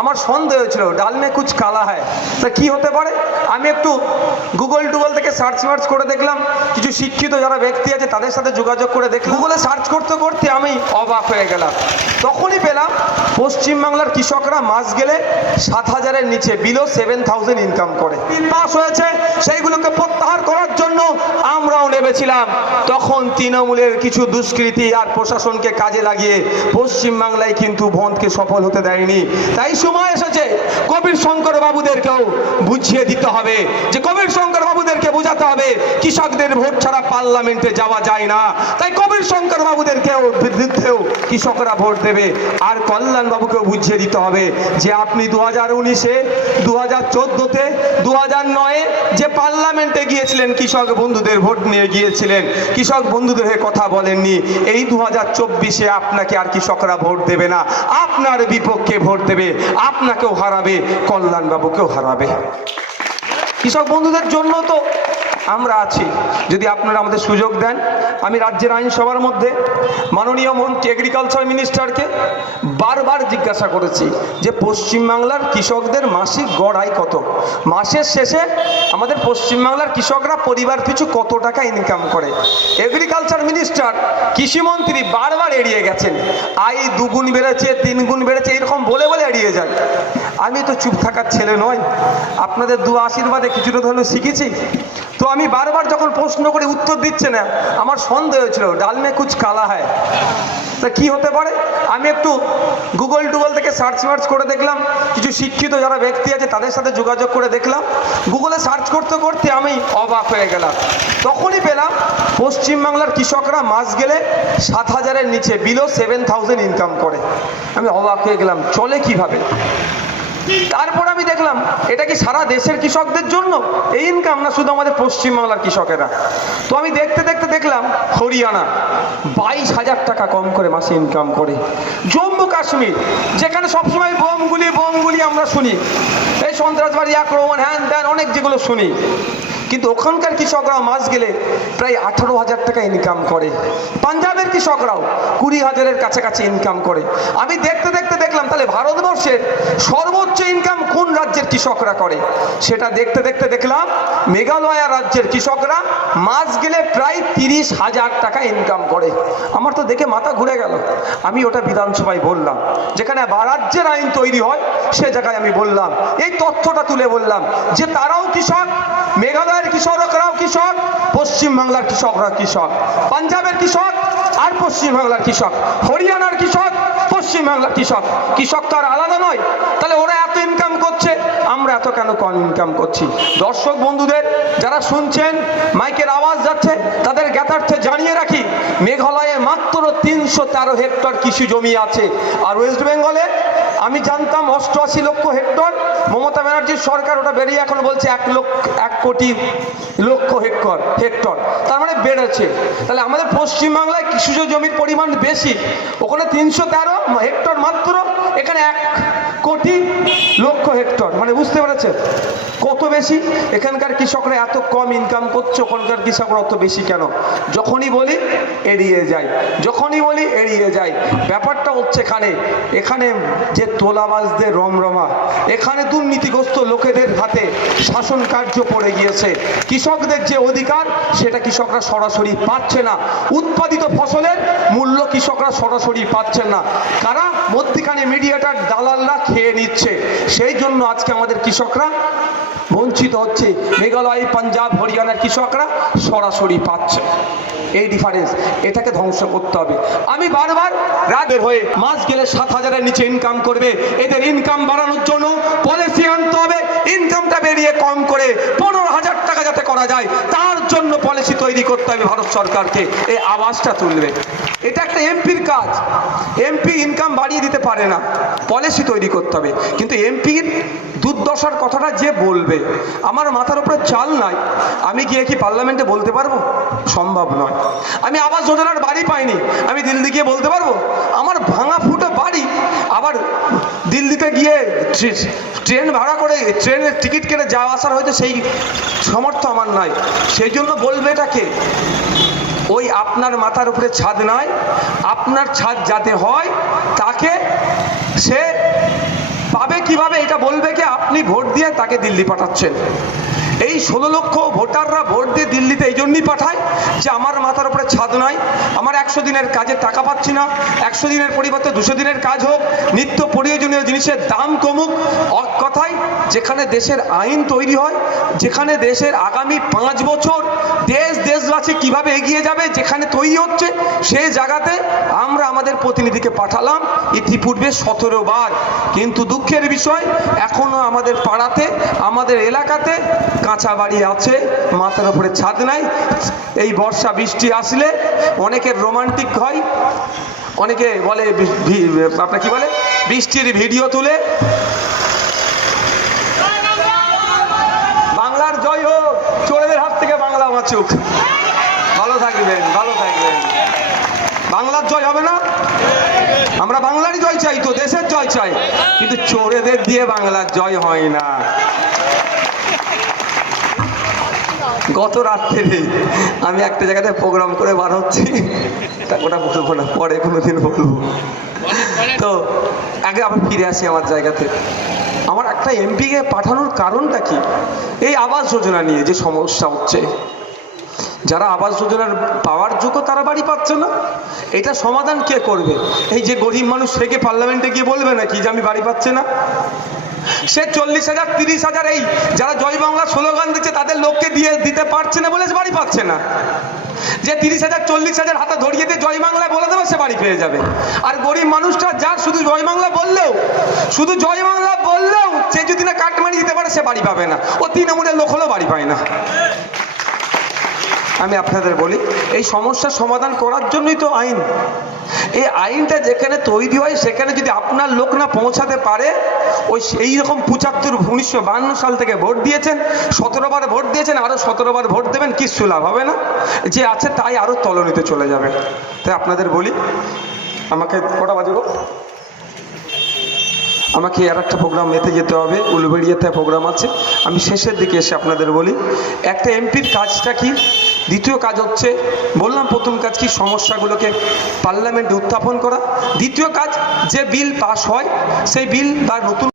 আমার সন্দেহ হয়েছিল, ডাল মে কুচ কালা হয়। তা কি হতে পারে? আমি একটু গুগল টুগল থেকে সার্চ মার্চ করে দেখলাম, কিছু শিক্ষিত যারা ব্যক্তি আছে তাদের সাথে যোগাযোগ করে দেখলাম। গুগলে সার্চ করতে করতে আমি অবাক হয়ে গেলাম। তখনই পেলাম, পশ্চিমবাংলার কৃষকরা মাস গেলে সাত হাজারের নিচে বিলো সেভেন থাউজেন্ড ইনকাম করে। পাস হয়েছে, সেইগুলোকে প্রত্যাহার করার জন্য আমরাও নেমেছিলাম। তখন তৃণমূলের কিছু দুষ্কৃতী আর প্রশাসনকে কাজে লাগিয়ে পশ্চিমবাংলায় কিন্তু বন্ধকে সফল হতে দেয়নি। তাই সময় এসেছে কবির শঙ্কর বাবুদেরকেও বুঝিয়ে দিতে হবে যে কবির শঙ্কর বাবুদেরকে বোঝাতে হবে, কৃষকদের ভোট ছাড়া পার্লামেন্টে যাওয়া যায় না। তাই কবির শঙ্কর বাবুদেরকেও বিরুদ্ধেও কৃষকরা ভোট দেবে। আর কল্যাণ বাবুকেও বুঝিয়ে দিতে হবে যে আপনি দু হাজার উনিশে দু হাজার চোদ্দোতে দু হাজার নয়ে যে পার্লামেন্টে গিয়েছিলেন, কৃষক বন্ধুদের ভোট নিয়ে গিয়েছিলেন, কৃষক বন্ধুদের হয়ে কথা বলেননি, এই দু হাজার চব্বিশে আপনাকে আর কৃষকরা ভোট দেবে না। আপনার বিপক্ষে ভোট দেবে। আপনাকেও হারাবে কল্যাণ বাবুকেও হারাবে। কৃষক বন্ধুদের জন্য তো আমরা আছি। যদি আপনারা আমাদের সুযোগ দেন, আমি রাজ্যের আইনসভার মধ্যে মাননীয় মন্ত্রী এগ্রিকালচার মিনিস্টারকে বারবার জিজ্ঞাসা করেছি যে পশ্চিমবাংলার কৃষকদের মাসিক গড় আয় কত? মাসের শেষে আমাদের পশ্চিমবাংলার কৃষকরা পরিবার পিছু কত টাকা ইনকাম করে? এগ্রিকালচার মিনিস্টার কৃষিমন্ত্রী বারবার এড়িয়ে গেছেন। আয় দুগুণ বেড়েছে তিন গুণ বেড়েছে, এরকম বলে বলে এড়িয়ে যায়। আমি তো চুপ থাকার ছেলে নয় আপনাদের দু আশীর্বাদে কিছুটা তো শিখেছি। তো আমি বারবার যখন প্রশ্ন করে উত্তর দিচ্ছে না, আমার সন্দেহ হয়েছিল ডাল মে কুচ কালা হয় তা কি হতে পারে? আমি একটু গুগল টুগল থেকে সার্চ মার্চ করে দেখলাম, কিছু শিক্ষিত যারা ব্যক্তি আছে তাদের সাথে যোগাযোগ করে দেখলাম। গুগলে সার্চ করতে করতে আমি অবাক হয়ে গেলাম। তখনই পেলাম পশ্চিমবাংলার কৃষকরা মাস গেলে সাত হাজারের নিচে বিলো সেভেন থাউজেন্ড ইনকাম করে। আমি অবাক হয়ে গেলাম, চলে কীভাবে? তারপর আমি দেখলাম, এটা কি সারা দেশের কৃষকদের জন্য? এই ইনকাম না শুধু আমাদের পশ্চিমবাংলার কৃষকেরা? তো আমি দেখতে দেখতে দেখলাম, হরিয়ানা বাইশ হাজার টাকা কম করে মাসে ইনকাম করে। জম্মু কাশ্মীর, যেখানে সবসময় বোমগুলি বোমগুলি আমরা শুনি। এই সন্ত্রাসবাদী আক্রমণ, হ্যান ত্যান, অনেক যেগুলো শুনি। কিন্তু ওখানকার কৃষকরা মাস গেলে প্রায় আঠারো হাজার টাকা ইনকাম করে। পাঞ্জাবের কৃষকরাও কুড়ি হাজারের কাছাকাছি ইনকাম করে। আমি দেখতে দেখতে দেখলাম, তাহলে ভারতবর্ষের সর্বোচ্চ ইনকাম কোন রাজ্যের কৃষকরা করে? সেটা দেখতে দেখতে দেখলাম, মেঘালয়া রাজ্যের কৃষকরা মাস গেলে প্রায় তিরিশ হাজার টাকা ইনকাম করে। আমার তো দেখে মাথা ঘুরে গেল। আমি ওটা বিধানসভায় বললাম, যেখানে রাজ্যের আইন তৈরি হয়, সে জায়গায় আমি বললাম। এই তথ্যটা তুলে বললাম যে তারাও কৃষক মেঘালয়ের কৃষকরাও কৃষক পশ্চিমবাংলার কৃষকরা কৃষক পাঞ্জাবের কৃষক আর পশ্চিমবাংলার কৃষক। হরিয়ানার কৃষক পশ্চিমবাংলার কৃষক। কৃষক তো আর আলাদা নয়। তাহলে ওরা এত ইনকাম করছে, আমরা এত কেন কম ইনকাম করছি? দর্শক বন্ধুদের, যারা শুনছেন, মাইকের আওয়াজ যাচ্ছে, তাদের জ্ঞাতার্থে জানিয়ে রাখি, মেঘালয়ে মাত্র তিনশো তেরো হেক্টর কৃষি জমি আছে। আর ওয়েস্ট বেঙ্গলে আমি জানতাম অষ্টআশি লক্ষ হেক্টর। মমতা ব্যানার্জির সরকার ওটা বেড়ে এখন বলছে এক লক্ষ, এক কোটি লক্ষ হেক্টর হেক্টর। তার মানে বেড়েছে। তাহলে আমাদের পশ্চিমবাংলায় কৃষিজ জমির পরিমাণ বেশি। ওখানে তিনশো তেরো হেক্টর মাত্র, এখানে এক কোটি লক্ষ হেক্টর। মানে বুঝতে পেরেছে কত বেশি? এখানকার কৃষকরা এত কম ইনকাম করছে, ওখানকার কৃষকরা অত বেশি কেন? যখনই বলি, এড়িয়ে যায় যখনই বলি, এড়িয়ে যায় ব্যাপারটা হচ্ছে এখানে এখানে যে তোলাবাজদের রমরমা, এখানে দুর্নীতিগ্রস্ত লোকেদের হাতে শাসন কার্য পড়ে গিয়েছে। কৃষকদের যে অধিকার, সেটা কৃষকরা সরাসরি পাচ্ছে না। উৎপাদিত ফসলের মূল্য কৃষকরা সরাসরি পাচ্ছেন না। কারা? মধ্যিখানে মিডিয়াটার নিচ্ছে সেই জন্য আজকে আমাদের কৃষকরা বঞ্চিত হচ্ছে। মেঘালয়, পাঞ্জাব, হরিয়ানার কৃষকরা সরাসরি পাচ্ছে। এই ডিফারেন্স এটাকে ধ্বংস করতে হবে। আমি বারবার রাগের হয়ে মাস গেলে সাত হাজারের নিচে ইনকাম করবে। এদের ইনকাম বাড়ানোর জন্য পলিসি আনতে হবে। ইনকামটা বেরিয়ে কম করে পনেরো হাজার টাকা যাতে করা যায়। তার পলিসি তৈরি করতে হবে ভারত সরকারকে। এই আওয়াজটা তুলবে। এটা একটা এমপির কাজ। এমপি ইনকাম বাড়িয়ে দিতে পারে না। পলিসি তৈরি করতে হবে। কিন্তু এমপির দুর্দশার কথাটা যে বলবে, আমার মাথার উপরে চাল নাই। আমি গিয়ে কি পার্লামেন্টে বলতে পারব? সম্ভব নয়। আমি আবাস যোজনার বাড়ি পাইনি। আমি দিল্লি গিয়ে বলতে পারব? আমার ভাঙা ফুটো বাড়ি আবার দিল্লিতে গিয়ে ট্রেন ভাড়া করে, ট্রেনের টিকিট কেটে যাওয়া আসার হয়তো সেই সামর্থ্য আমার নয় সেই জন্য বলবে এটাকে, ওই আপনার মাথার উপরে ছাদ নয় আপনার ছাদ যাতে হয়, তাকে সে পাবে কীভাবে, এটা বলবে কি, আপনি ভোট দিয়ে তাকে দিল্লি পাঠাচ্ছেন। এই ষোলো লক্ষ ভোটাররা ভোট দিয়ে দিল্লিতে এই জন্যই পাঠায় যে আমার মাথার উপরে ছাদ নাই, আমার একশো দিনের কাজে টাকা পাচ্ছি না, একশো দিনের পরিবর্তে দুশো দিনের কাজ হোক, নিত্য প্রয়োজনীয় জিনিসের দাম কমুক। কথায় যেখানে দেশের আইন তৈরি হয়, যেখানে দেশের আগামী পাঁচ বছর দেশ দেশবাসী কীভাবে এগিয়ে যাবে, যেখানে তৈরি হচ্ছে সেই জায়গাতে আমরা আমাদের প্রতিনিধিকে পাঠালাম ইতিপূর্বে সতেরো বার। কিন্তু দুঃখের বিষয়, এখনও আমাদের পাড়াতে, আমাদের এলাকাতে কাঁচা বাড়ি আছে, মাথার উপরে ছাদ নাই। এই বর্ষা বৃষ্টি আসলে অনেকের রোমান্টিক হয়, অনেকে বলে আপনার কি বলে? বৃষ্টির ভিডিও তুলে। বাংলার জয় হোক, চোরেদের হাত থেকে বাংলা বাঁচুক। ভালো থাকবেন ভালো থাকবেন। বাংলার জয় হবে না? আমরা বাংলারই জয় চাই তো, দেশের জয় চাই। কিন্তু চোরেদের দিয়ে বাংলার জয় হয় না। গত রাত্রে আমি একটা জায়গাতে প্রোগ্রাম করে বার হচ্ছি। তা ওটা বলব না, পরে কোনোদিন বলব। তো আগে আবার ফিরে আসি আমার জায়গাতে। আমার একটা এমপিকে পাঠানোর কারণটা কি? এই আবাস যোজনা নিয়ে যে সমস্যা হচ্ছে। যারা আবাস যোজনার পাওয়ার যোগ্য তারা বাড়ি পাচ্ছে না। এটা সমাধান কে করবে? এই যে গরিব মানুষ থেকে পার্লামেন্টে গিয়ে বলবে নাকি যে আমি বাড়ি পাচ্ছে না? সে চল্লিশ হাজার, তিরিশ হাজার এই যারা জয় বাংলা স্লোগান দিচ্ছে, তাদের লোককে দিয়ে দিতে পারছে না বলে বাড়ি পাচ্ছে না। যে তিরিশ হাজার, চল্লিশ হাজার হাতে ধরিয়ে দিয়ে জয় বাংলায় বলে দেবে, সে বাড়ি পেয়ে যাবে। আর গরিব মানুষটা যার শুধু জয় বাংলা বললেও, শুধু জয় বাংলা বললেও, সে যদি না কাট মারি দিতে পারে, সে বাড়ি পাবে না। ও তৃণমূলের লোক হলেও বাড়ি পায় না। আমি আপনাদের বলি, এই সমস্যার সমাধান করার জন্যই তো আইন। এই আইনটা যেখানে তৈরি হয়, সেখানে যদি আপনার লোক না পৌঁছাতে পারে, ওই এই রকম পঁচাত্তর, উনিশশো বাহান্ন সাল থেকে ভোট দিয়েছেন, সতেরো বার ভোট দিয়েছেন আরও সতেরো বার ভোট দেবেন, কিচ্ছু লাভ হবে না। যে আছে তাই আরও তলনিতে চলে যাবে। তাই আপনাদের বলি, আমাকে কটা বাজে গো? আমাকে আর একটা প্রোগ্রাম এতে যেতে হবে, উলুবেড়িয়াতে প্রোগ্রাম আছে। আমি শেষের দিকে এসে আপনাদের বলি, একটা এমপির কাজটা কি? দ্বিতীয় কাজ হচ্ছে, বললাম প্রথম কাজ কি? সমস্যাগুলোকে পার্লামেন্টে উত্থাপন করা। দ্বিতীয় কাজ, যে বিল পাস হয়, সেই বিল বা নতুন